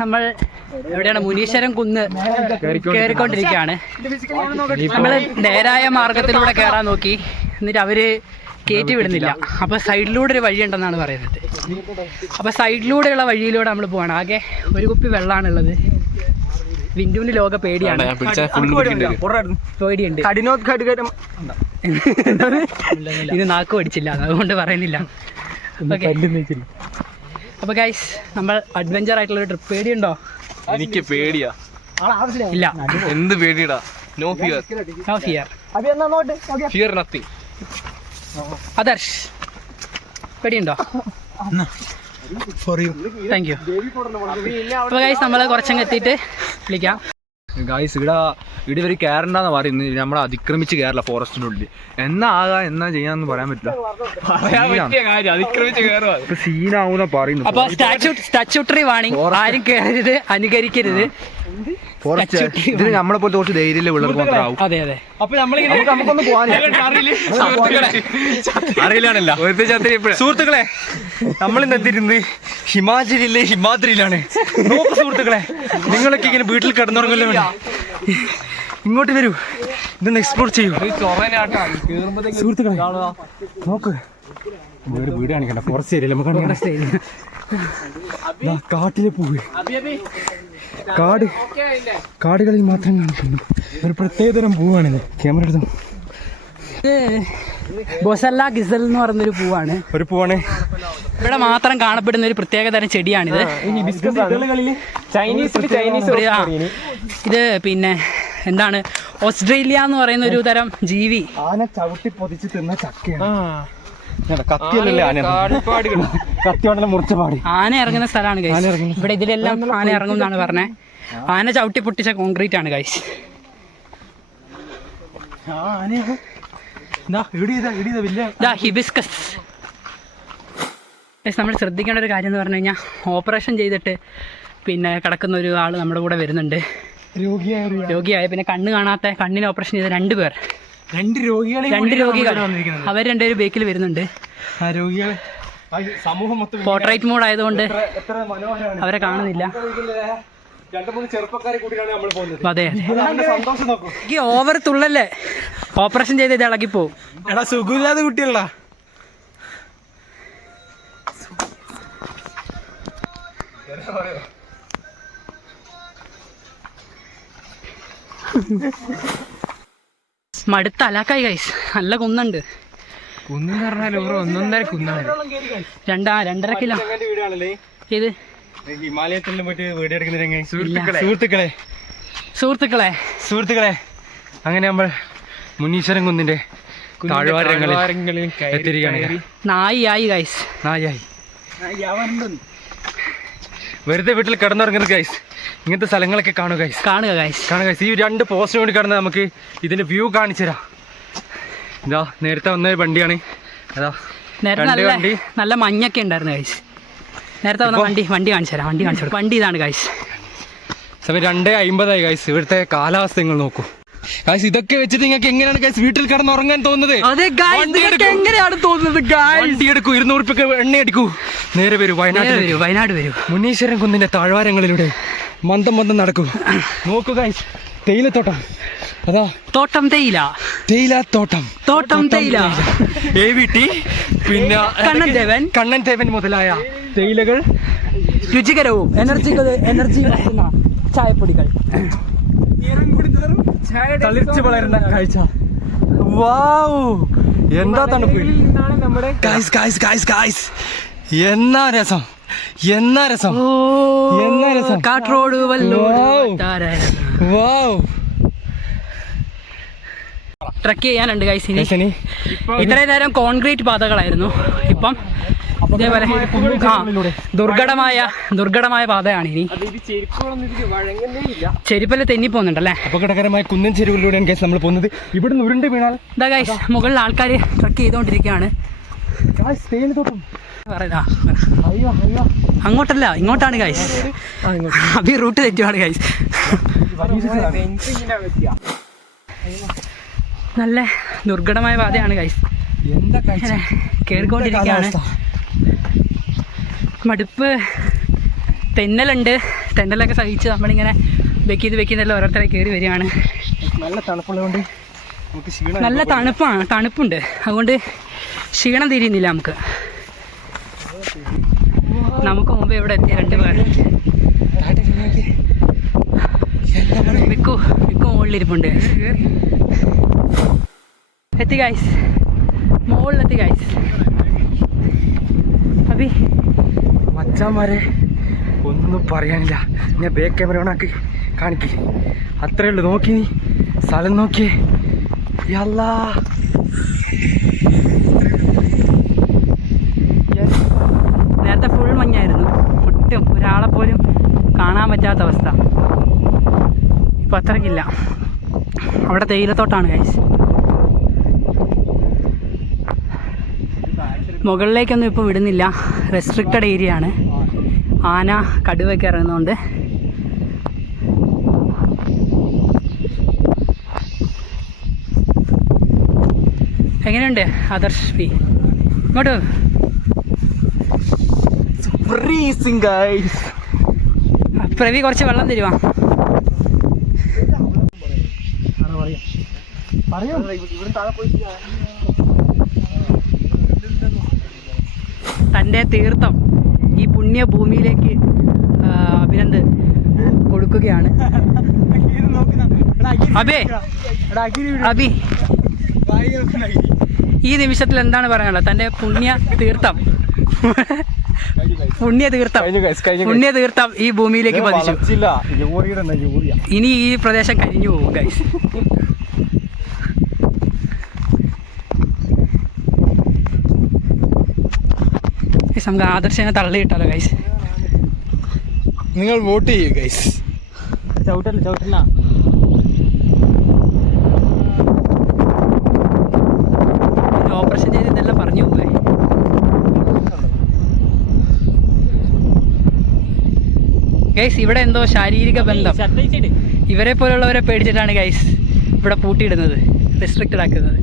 നമ്മൾ എവിടെയാണ്? മുനീശ്വരം കുന്ന് കയറിക്കൊണ്ടിരിക്കുകയാണ്. നമ്മൾ നേരായ മാർഗത്തിലൂടെ കയറാൻ നോക്കി, എന്നിട്ട് അവര് കയറ്റി വിടുന്നില്ല. അപ്പോൾ സൈഡിലൂടെ ഒരു വഴിയുണ്ടെന്നാണ് പറയുന്നത്. അപ്പോൾ സൈഡിലൂടെയുള്ള വഴിയിലൂടെ നമ്മൾ പോവാണ്. ആകെ ഒരു കുപ്പി വെള്ളമാണുള്ളത്. വിൻഡുവിന് ലോക പേടിയാണ്, പേടിയുണ്ട്. ഇത് നാക്ക് പഠിച്ചില്ല, അതുകൊണ്ട് പറയുന്നില്ല. അപ്പൊ ഗൈസ്, നമ്മൾ അഡ്വഞ്ചർ ആയിട്ടുള്ള ഒരു ട്രിപ്പ്. പേടിയുണ്ടോ? എനിക്ക് പേടിയാ. ഇല്ല, എന്ത് പേടിയടാ? No fear, no fear, fear nothing. Adarsh, പേടിയുണ്ടോ? Thank U. അപ്പൊ ഗൈസ്, നമ്മള് കുറച്ചങ്ങ് എത്തിയിട്ട് വിളിക്കാം. ഗൈസ്, ഇവിടെ ഒരു കയറണ്ടെന്ന് പറയുന്നത്. നമ്മളെ അതിക്രമിച്ച് കയറില്ല ഫോറസ്റ്റിന്റെ ഉള്ളിൽ. എന്നാ ചെയ്യാന്ന് പറയാൻ പറ്റില്ല. സീനാവൂന്ന പറയുന്നു. അപ്പൊ സ്റ്റാച്യൂട്ടറി വാണിംഗ്, ആരും കയറരുത്, അനുകരിക്കരുത്. ഇതിന് നമ്മളെ പോലത്തെ കുറച്ച് ധൈര്യമില്ല പിള്ളേർക്ക് മാത്രമാവും. അതെ അതെ. അപ്പൊ നമുക്കൊന്ന് അറിയില്ലാണല്ലോ സുഹൃത്തുക്കളെ. നമ്മളിന്ന് എത്തിയിരുന്നത് ഹിമാചലിലെ ഹിമാദ്രിയിലാണ്. നോക്ക് സുഹൃത്തുക്കളെ, നിങ്ങളൊക്കെ ഇങ്ങനെ വീട്ടിൽ കിടന്നുറങ്ങല്ലോ, ഇങ്ങോട്ട് വരൂ, ഇതൊന്ന് എക്സ്പ്ലോർ ചെയ്യൂ സുഹൃത്തുക്കളെ. നോക്ക്, വേറെ വീട് കാണിക്കണ്ട, ഫോറസ്റ്റ് ഏരിയ നമുക്ക് കാട്ടിലെ പൂവ്. കാടുകളിൽ മാത്രം കാണിക്കുന്നു ഒരു പ്രത്യേകതരം പൂവാണിത്. ക്യാമറ എടുത്തു. ബൊസല്ല ഗിസൽ എന്ന് പറയുന്നൊരു പൂവാണ്. ഇവിടെ മാത്രം കാണപ്പെടുന്ന ഒരു പ്രത്യേകതരം ചെടിയാണിത്. ഇത് പിന്നെ എന്താണ്, ഓസ്ട്രേലിയ എന്ന് പറയുന്ന ഒരു തരം ജീവി. ആന ചവിട്ടി പൊതിച്ച് തിന്ന ചക്കയാണ്. ആന ഇറങ്ങുന്ന സ്ഥലമാണ് ഗൈസ്. ഇവിടെ ഇതിലെല്ലാം ആന ഇറങ്ങും എന്നാണ് പറഞ്ഞത്. ആന ചവിട്ടി പൊട്ടിച്ച കോൺക്രീറ്റ് ആണ് ഗൈസ്. ഹിബിസ്കസ്. നമ്മൾ ശ്രദ്ധിക്കേണ്ട ഒരു കാര്യം എന്ന് പറഞ്ഞു കഴിഞ്ഞാൽ, ഓപ്പറേഷൻ ചെയ്തിട്ട് പിന്നെ കിടക്കുന്ന ഒരു ആൾ നമ്മുടെ കൂടെ വരുന്നുണ്ട്, രോഗിയായ. പിന്നെ കണ്ണ് കാണാത്ത, കണ്ണിന് ഓപ്പറേഷൻ ചെയ്ത രണ്ട് രോഗികൾ. അവർ രണ്ടുപേരും ബേക്കിൽ വരുന്നുണ്ട്. പോർട്രേറ്റ് മോഡ് ആയതുകൊണ്ട് അവരെ കാണുന്നില്ല. അതെ, ഓവർ തുള്ളല്ലേ, ഓപ്പറേഷൻ ചെയ്ത് ഇത് ഇളകിപ്പോവും. എടാ, സുഖമില്ലാതെ കുട്ടികളാ. മടുത്ത അലാക്കായി ഗൈസ്. നല്ല കുന്നുണ്ട്. കുന്നെന്ന് പറഞ്ഞാൽ ഒന്നൊന്നര കുന്നാണ്. 2.5 കിലോ. ഇത് ഹിമാലയത്തിൽ പോയിട്ട് വീഡിയോ എടുക്കുന്ന സുഹൃത്തുക്കളെ, അങ്ങനെ നമ്മൾ മുനീശ്വരം കുന്നിന്റെ താഴ്വാരങ്ങളിൽ എത്തിയിരിക്കുകയാണ്. നായി ഗൈസ്. വെറുതെ വീട്ടിൽ കിടന്നുറങ്ങുന്നത് ഗൈസ്. ഇങ്ങനത്തെ സ്ഥലങ്ങളൊക്കെ കാണുക ഗൈസ്. ഈ 2 പോസ്റ്റിന് വേണ്ടി കിടന്ന് നമുക്ക് ഇതിന്റെ വ്യൂ കാണിച്ചു തരാം. ഇതാ നേരത്തെ വന്ന വണ്ടിയാണ്. അതാ നേരത്തെ നല്ല മഞ്ഞൊക്കെ ഉണ്ടായിരുന്നു ഗൈസ്. നേരത്തെ വന്ന വണ്ടി കാണിച്ചു തരാം. വണ്ടി ഇതാണ് ഗൈസ്. സമയം 2:50 ഗൈസ്. ഇവിടുത്തെ കാലാവസ്ഥ നിങ്ങൾ നോക്കൂ ഗൈസ്. ഇതൊക്കെ വെച്ചിട്ട് നിങ്ങൾക്ക് എങ്ങനെയാണ് ഗൈസ് വീട്ടിൽ കിടന്നുറങ്ങാൻ തോന്നുന്നത്? എങ്ങനെയാണ് തോന്നുന്നത്? വണ്ടി എടുക്കൂ, 200 രൂപ എണ്ണ അടിക്കൂ, നേരെ വരൂ, വയനാട് വരൂ. മുനീശ്വരം കുന്നിന്റെ താഴ്വാരങ്ങളിലൂടെ മന്ദം നടക്കൂ. നോക്കൂ ഗൈസ്, തേയിലത്തോട്ടം. അതാ തോട്ടം തേയില, AVT, പിന്നെ കണ്ണൻ ദേവൻ മുതലായ തേയിലകൾ, രുചികരവും എനർജി ചായപ്പൊടികൾ, തളിർച്ചു വളരുന്ന കാഴ്ച. വാവ്, എന്താ തണുപ്പ് ഗൈസ്. എന്നാ രസം. കാട്രോട് ട്രക്ക് ചെയ്യാനുണ്ട് ഗൈസ്. ഇനി ഇത്രയും നേരം കോൺക്രീറ്റ് പാതകളായിരുന്നു, ഇപ്പം ഇതേപോലെ ദുർഘടമായ പാതയാണ്. ഇനി ചെരുപ്പെല്ലാം തെന്നിപ്പോന്നുണ്ടല്ലേ. അപകടകരമായ കുന്നൻ ചെരുവിലൂടെയാണ് ഗൈസ് നമ്മൾ പോകുന്നത്. ഇവിടുന്ന് ഉരുണ്ട് വീണാൽ ഇതാ ഗൈസ്, മുകളിൽ ആൾക്കാർ ട്രക്ക് ചെയ്തുകൊണ്ടിരിക്കുകയാണ്. അങ്ങോട്ടല്ല, ഇങ്ങോട്ടാണ് ഗൈസ്. അഭി റൂട്ട് തെറ്റുവാണ് ഗൈസ്. നല്ല ദുർഘടമായ പാതയാണ് ഗൈസ്. കേറിക്കൊണ്ടിരിക്കുകയാണ്. മടുപ്പ് തെന്നലുണ്ട്. തെന്നലൊക്കെ സഹിച്ച് നമ്മളിങ്ങനെ വെക്കിന്നെല്ലാം ഓരോരുത്തരെ കയറി വരികയാണ്. നല്ല തണുപ്പുള്ളതുകൊണ്ട് നമുക്ക് ക്ഷീണം. നല്ല തണുപ്പുണ്ട്, അതുകൊണ്ട് ക്ഷീണം തിരിയുന്നില്ല നമുക്ക്. നമുക്ക് മുമ്പ് ഇവിടെ എത്തിയ 2 പേർ മിക്കു മുകളിലിരിപ്പുണ്ട്. എത്തി ഗൈസ്, മുകളിലെത്തി ഗൈസ്. അഭി മച്ചാന്മാരെ ഒന്നും പറയാനില്ല. ഞാൻ ബാക്ക് ക്യാമറ ഓണാക്കി കാണിക്ക്. അത്രേ ഉള്ളൂ. നോക്കി നീ സ്ഥലം നോക്കിയേ. യല്ലാ, നേരത്തെ ഫുൾ മഞ്ഞായിരുന്നു, ഒട്ടും ഒരാളെ പോലും കാണാൻ പറ്റാത്ത അവസ്ഥ. ഇപ്പം അത്രയ്ക്കില്ല. അവിടെ തേയിലത്തോട്ടാണ് ഗൈസ്. മുകളിലേക്കൊന്നും ഇപ്പോൾ വിടുന്നില്ല, റെസ്ട്രിക്റ്റഡ് ഏരിയ ആണ്. ആന കടുവയൊക്കെ ഇറങ്ങുന്നതുകൊണ്ട്. എങ്ങനെയുണ്ട് ആദർശ് പി? ഇങ്ങോട്ട് പ്രവി കുറച്ച് വെള്ളം തരുവാ. തൻ്റെ തീർത്ഥം ഈ പുണ്യ ഭൂമിയിലേക്ക് അഭിനന്ദ് കൊടുക്കുകയാണ്. അബി ഈ നിമിഷത്തിൽ എന്താണ് പറയാനുള്ളത്? തൻ്റെ പുണ്യ തീർത്ഥം ഈ ഭൂമിയിലേക്ക് പതിച്ചു. ഇനി ഈ പ്രദേശം കരിഞ്ഞു പോകും ഗൈസ്. നമുക്ക് ആദർശനെ തള്ളിയിട്ടാലോ ഗൈസ്. നിങ്ങൾ വോട്ട് ചെയ്യൂ ഗൈസ്. ചവിട്ടല്ല ഓപ്പറേഷൻ ചെയ്ത് ഇതെല്ലാം പറഞ്ഞു പോകേ. ഗൈസ് ഇവിടെ എന്തോ ശാരീരിക ബന്ധം. ഇവരെ പോലുള്ളവരെ പേടിച്ചിട്ടാണ് ഗൈസ് ഇവിടെ പൂട്ടിയിടുന്നത്, റെസ്ട്രിക്റ്റഡ് ആക്കുന്നത്.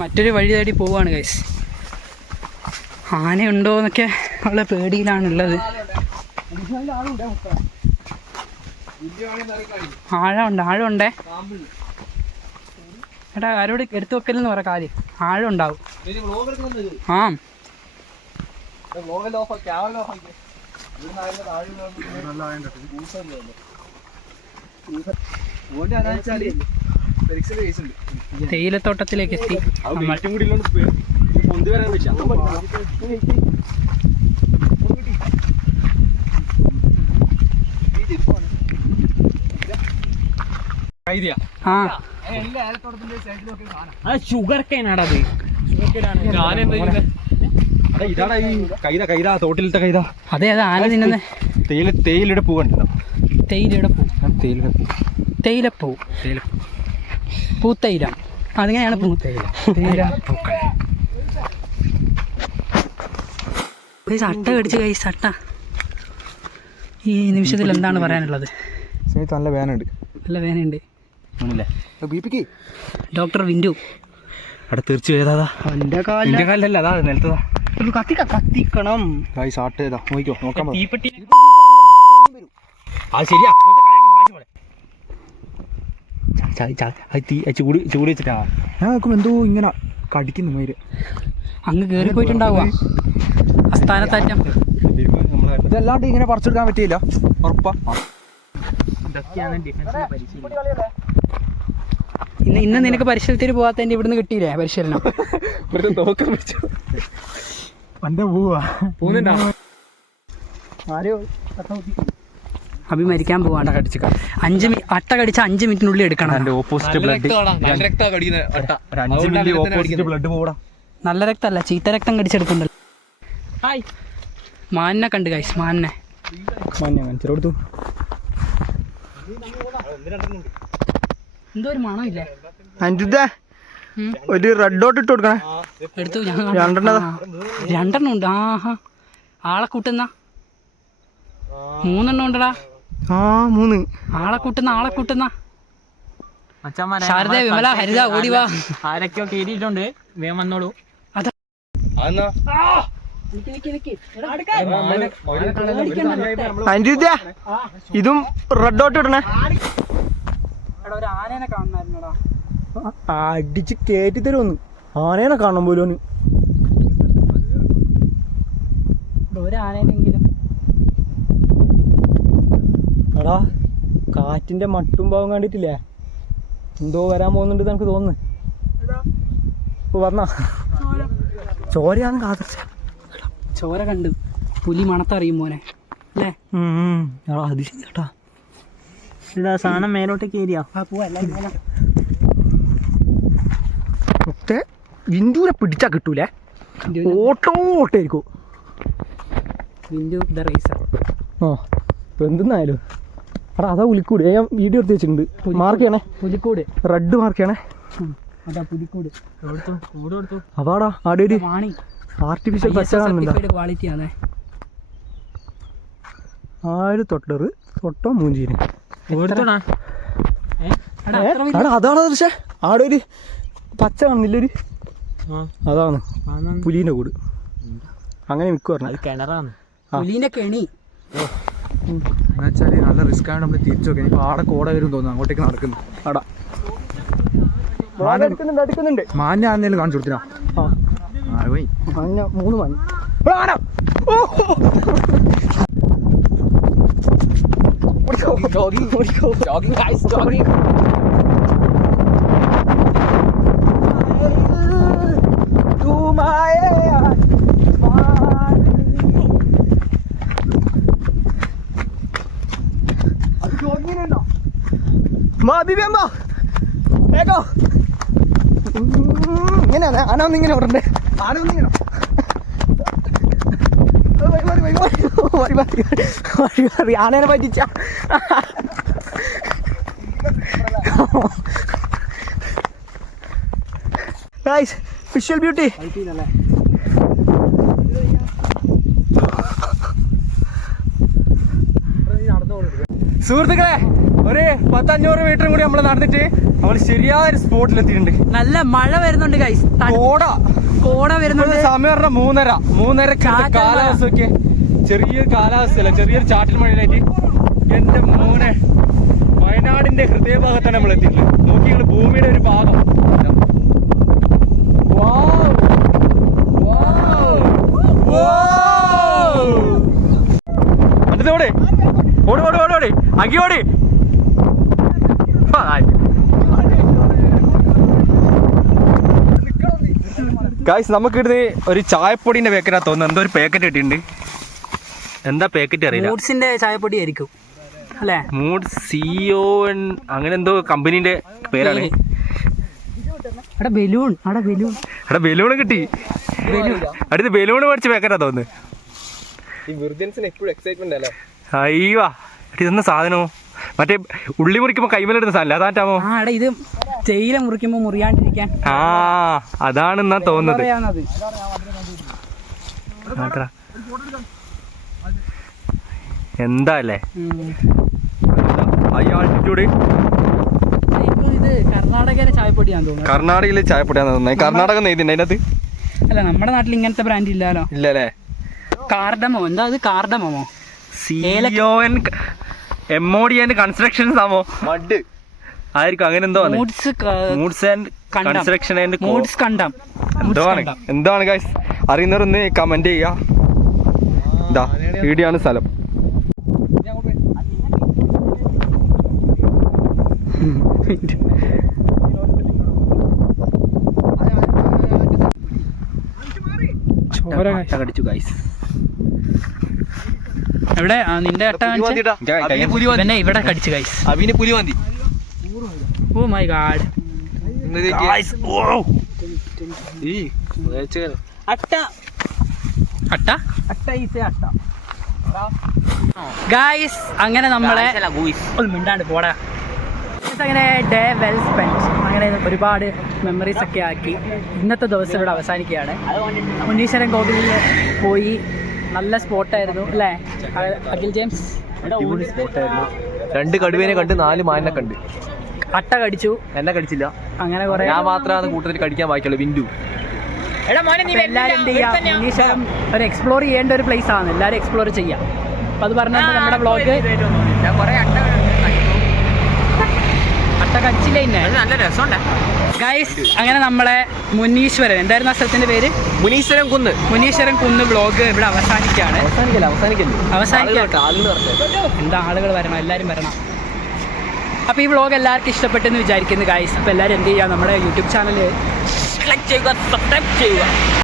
മറ്റൊരു വഴി തേടി പോവാണ് ഗൈസ്. ആനയുണ്ടോ എന്നൊക്കെ ഉള്ള പേടിയിലാണുള്ളത്. ആഴമുണ്ടേ. എടാ ആരോട് എടുത്തു വെക്കലെന്ന് പറ കാര്യം. ആഴം ഉണ്ടാവും. ആ തേയിലത്തോട്ടത്തിലേക്ക് എത്തി. ഷുഗർ കൈനാടത്. ഇതാടാ ഈ കൈത തോട്ടിലത്തെ കൈത. അതെ അതെ, ആന തിന്നുന്ന തേയിലയുടെ പൂ കണ്ടോ? തേയിലപ്പൂ പൂത്തൈല. അതിങ്ങനെയാണ് പൂത്തൈല. അട്ട കടിച്ച് കൈസ് അട്ട. ഈ നിമിഷത്തിൽ എന്താണ് പറയാനുള്ളത്? നല്ല വേനുണ്ട്. ഡോക്ടർ വിൻഡു അവിടെ തീർച്ച ഏതാ? എന്റെ കാലിലല്ല, അതാ നിലത്തതാ. കത്തിക്കണം. നോക്കിക്കോ, നോക്കാൻ ശരിയാ. ചൂട് വെച്ചിട്ടാ ഞാൻ നോക്കുമ്പോ എന്തോ ഇങ്ങനെ കടിക്കുന്നു മയില്. അങ്ങ് കേറി പോയിട്ടുണ്ടാവുക അസ്ഥാനത്താറ്റം. ഇതല്ലാണ്ട് ഇങ്ങനെ പറിച്ചെടുക്കാൻ പറ്റിയില്ല, ഉറപ്പാ. ഇന്ന് നിനക്ക് പരിശീലനത്തിന് പോവാത്തതിന്റെ ഇവിടുന്ന് കിട്ടിയില്ലേ പരിശീലനം? അഭി മരിക്കാൻ പോവാണ്. അട്ട കടിച്ച 5 മിനിറ്റിനുള്ളിൽ എടുക്കണം. നല്ല രക്തമല്ല, ചീത്ത രക്തം കടിച്ചെടുക്കണ്ടല്ലോ. മാനിനെ കണ്ട് ഗൈസ്, മാനിനെ മനസ്സിലോടുത്തു. എന്തോ ഒരു മണമില്ലേ? ഒരു റെഡ് ഡോട്ട് ഇട്ട് കൊടുക്കണേ. എടുത്തു. 2 ഉണ്ട്. ആഹാ, ആളെ കൂട്ടുന്ന 3 ഉണ്ടടാ. 3 ആളെ കൂട്ടുന്ന ശാരദ, വിമല, ഹരിത ഓടിവാ. ആരൊക്കെയോ കേറിയിട്ടുണ്ട്, വേഗം വന്നോളൂ. ഇതും റെഡ് ഡോട്ട് ഇടണേ. ആനേനെ കാണണമായിരുന്നടാ. അടിച്ച് കേറ്റി തരുമെന്ന്. ആനേനെ കാണണം പോലും. ഒരാനേനെങ്കിലും. എടാ, കാറ്റിന്റെ മട്ടും ഭാവം കണ്ടിട്ടില്ലേ? എന്തോ വരാൻ പോകുന്നുണ്ട് എനിക്ക് തോന്നുന്നു. വന്നാ ചോരയാന്ന് കാത്തിച്ച. ചോര കണ്ട് പുലി മണത്തറിയും മോനെ അല്ലേ? അത് ശരി കേട്ടാ. ഇതാ സാധനം മേലോട്ട് കയറിയാ ഒക്കെ വിന്ദൂരെ പിടിച്ചാ കിട്ടൂലേ? ഓട്ടോട്ടായിരിക്കും. ആ എന്തെന്നായാലും എടാ അതാ പുലിക്കൂട്. ഞാൻ വീഡിയോ എടുത്ത് വെച്ചിട്ടുണ്ട്. മാർക്ക് ചെയ്യണേ. പുലിക്കൂട് റെഡ് മാർക്ക് ചെയ്യണേ. അതാ പുലിക്കൂട്. അതാടാ ആടെ ഒരു വാണി ആർട്ടിഫിഷ്യൽ പച്ച കാണുന്നുണ്ടോ? ക്വാളിറ്റി ആണ്. ആര് തൊട്ടറ് തൊട്ടോ മൂഞ്ചീന്. അതാണ് പക്ഷേ ആടെ ഒരു പച്ച കാണുന്നില്ലൊരു. അതാണ് പുലീൻ്റെ കൂട്. അങ്ങനെ മിക്ക പറഞ്ഞു കിണറാണ്. പുലീൻ്റെ കെണി. എന്നുവെച്ചാൽ നല്ല റിസ്ക് ആണ്. നമ്മൾ തിരിച്ചു നോക്കി. ഇപ്പൊ ആടെ കോട വരും തോന്നുന്നു. അങ്ങോട്ടേക്ക് നടക്കുന്നു. ആടാ അടുക്കുന്നുണ്ട്. മാഞ്ഞ ആന്നേലും കാണിച്ചു കൊടുത്തിനാ. മാഞ്ഞ 3 മാഞ്ഞ. ഇങ്ങനെ ആനൊന്നിങ്ങനെ പറഞ്ഞേ. ആനൊന്നിങ്ങനെ ആനേനെ പറ്റിച്ച. Visual beauty. സുഹൃത്തുക്കളെ, ഒരു 10-500 മീറ്ററും കൂടി നമ്മൾ നടന്നിട്ട് നമ്മൾ ശരിയായൊരു സ്പോട്ടിലെത്തിയിട്ടുണ്ട്. നല്ല മഴ വരുന്നുണ്ട് ഗൈസ്. കോട വരുന്നുണ്ട്. സമയം പറഞ്ഞാൽ 3:30 കാലാവസ്ഥ ഒക്കെ ചെറിയൊരു കാലാവസ്ഥയല്ല, ചെറിയൊരു ചാറ്റൽ മഴയിലായിട്ട്. എന്റെ മോനെ, വയനാടിന്റെ ഹൃദയഭാഗത്താണ് നമ്മൾ എത്തിയിട്ടുള്ളത്. നോക്കിയാണ് ഭൂമിയുടെ ഒരു ഭാഗം. അടുത്തോടെ ഓടി അഗിയോടി. ഗായ്സ്, നമുക്കിടുന്ന് ഒരു ചായപ്പൊടിന്റെ പാക്കറ്റാ തോന്നുന്നു. എന്തോ ഒരു പാക്കറ്റ് കിട്ടിയിട്ടുണ്ട്. എന്താ പാക്കറ്റ് അറിയില്ല. മൂഡ്സിന്റെ ചായപ്പൊടി ആയിരിക്കും അല്ലേ? മൂഡ് CEO അങ്ങനെ എന്തോ കമ്പനീന്റെ പേരാണ്. ബലൂൺ കിട്ടി. അടുത്ത് ബലൂൺ മേടിച്ച പാക്കറ്റാ തോന്നുന്നു. അയ്യോ, ഇതെന്ന സാധനമോ? മറ്റേ ഉള്ളി മുറിക്കുമ്പോ കൈമലെടുത്ത സാധനം അതാറ്റാമോ? ഇത് തേയില മുറിക്കുമ്പോ മുറിയാണ്ടിരിക്കാൻ. അതാണെന്നാ തോന്നുന്നത്. എന്താ അല്ലേ ഇത് കർണാടകയിലെ ചായപ്പൊടിയാന്ന് തോന്നുന്നു. കർണാടകയിലെ ചായപ്പൊടിയാന്ന് തോന്നുന്നത്. കർണാടക നെയ്തിന്റെ അതിനകത്ത് അല്ല, നമ്മുടെ നാട്ടിൽ ഇങ്ങനത്തെ ബ്രാൻഡ് ഇല്ലല്ലോ. ഇല്ലല്ലേ? കാർഡമോ എന്താ അത്? Cardamom CON MOD constructions ആമോ? Mud ആയിരിക്കും. അങ്ങനെ എന്തോ moods and construction and moods കണ്ടം എന്താണ് ഗൈസ്? അറിയുന്നവരൊന്ന് കമന്റ് ചെയ്യാ. ഇതാ ഇവിടെയാണ് സ്ഥലം. കടിച്ചു ഗൈസ്. എവിടെ നിന്റെ പിന്നെ ഇവിടെ കടിച്ചു ഗൈസ്. അവിന് പുലി മതി. Oh my God. ഗൈസ്, അങ്ങനെ നമ്മളെ മിണ്ടാണ്ട് പോടാ. അങ്ങനെ ഡേ വെൽ സ്പെൻഡ്. അങ്ങനെ ഒരുപാട് മെമ്മറീസ് ഒക്കെ ആക്കി ഇന്നത്തെ ദിവസം ഇവിടെ അവസാനിക്കുകയാണ്. മുനീശ്വരൻ കോവിലിൽ പോയി. നല്ല സ്പോട്ടായിരുന്നു അല്ലേ അഖിൽ ജെയിംസ്? 2 കടുവേനെ കണ്ട് 4 മാനിനെ കണ്ട്. അട്ട കടിച്ചു, എന്നെ കടിച്ചില്ല, അങ്ങനെ കുറെ. ഞാൻ മാത്രമാണ് കൂട്ടത്തിൽ കടിക്കാൻ ബാക്കിയുള്ളൂ, ബിന്ദു. എല്ലാവരും എന്ത് ചെയ്യാം, മുനീശ്വരം ഒരു എക്സ്പ്ലോർ ചെയ്യേണ്ട ഒരു പ്ലേസ് ആണ്, എല്ലാവരും എക്സ്പ്ലോർ ചെയ്യാം. അപ്പം അത് പറഞ്ഞിട്ട് നമ്മുടെ വ്ളോഗ് അട്ട കടിച്ചില്ല. നല്ല രസമുണ്ട് ഗൈസ്. അങ്ങനെ നമ്മളെ മുനീശ്വരൻ, എന്തായിരുന്നു ആ സ്ഥലത്തിന്റെ പേര്? മുനീശ്വരം കുന്ന്. മുനീശ്വരൻ കുന്ന് വ്ളോഗ് ഇവിടെ അവസാനിക്കുകയാണ്. എന്താ ആളുകൾ വരണം, എല്ലാവരും വരണം. അപ്പോൾ ഈ വ്ളോഗ് എല്ലാവർക്കും ഇഷ്ടപ്പെട്ടെന്ന് വിചാരിക്കുന്നു ഗൈസ്. അപ്പോൾ എല്ലാവരും എന്ത് ചെയ്യുക, നമ്മുടെ യൂട്യൂബ് ചാനൽ സബ്സ്ക്രൈബ് ചെയ്യുക.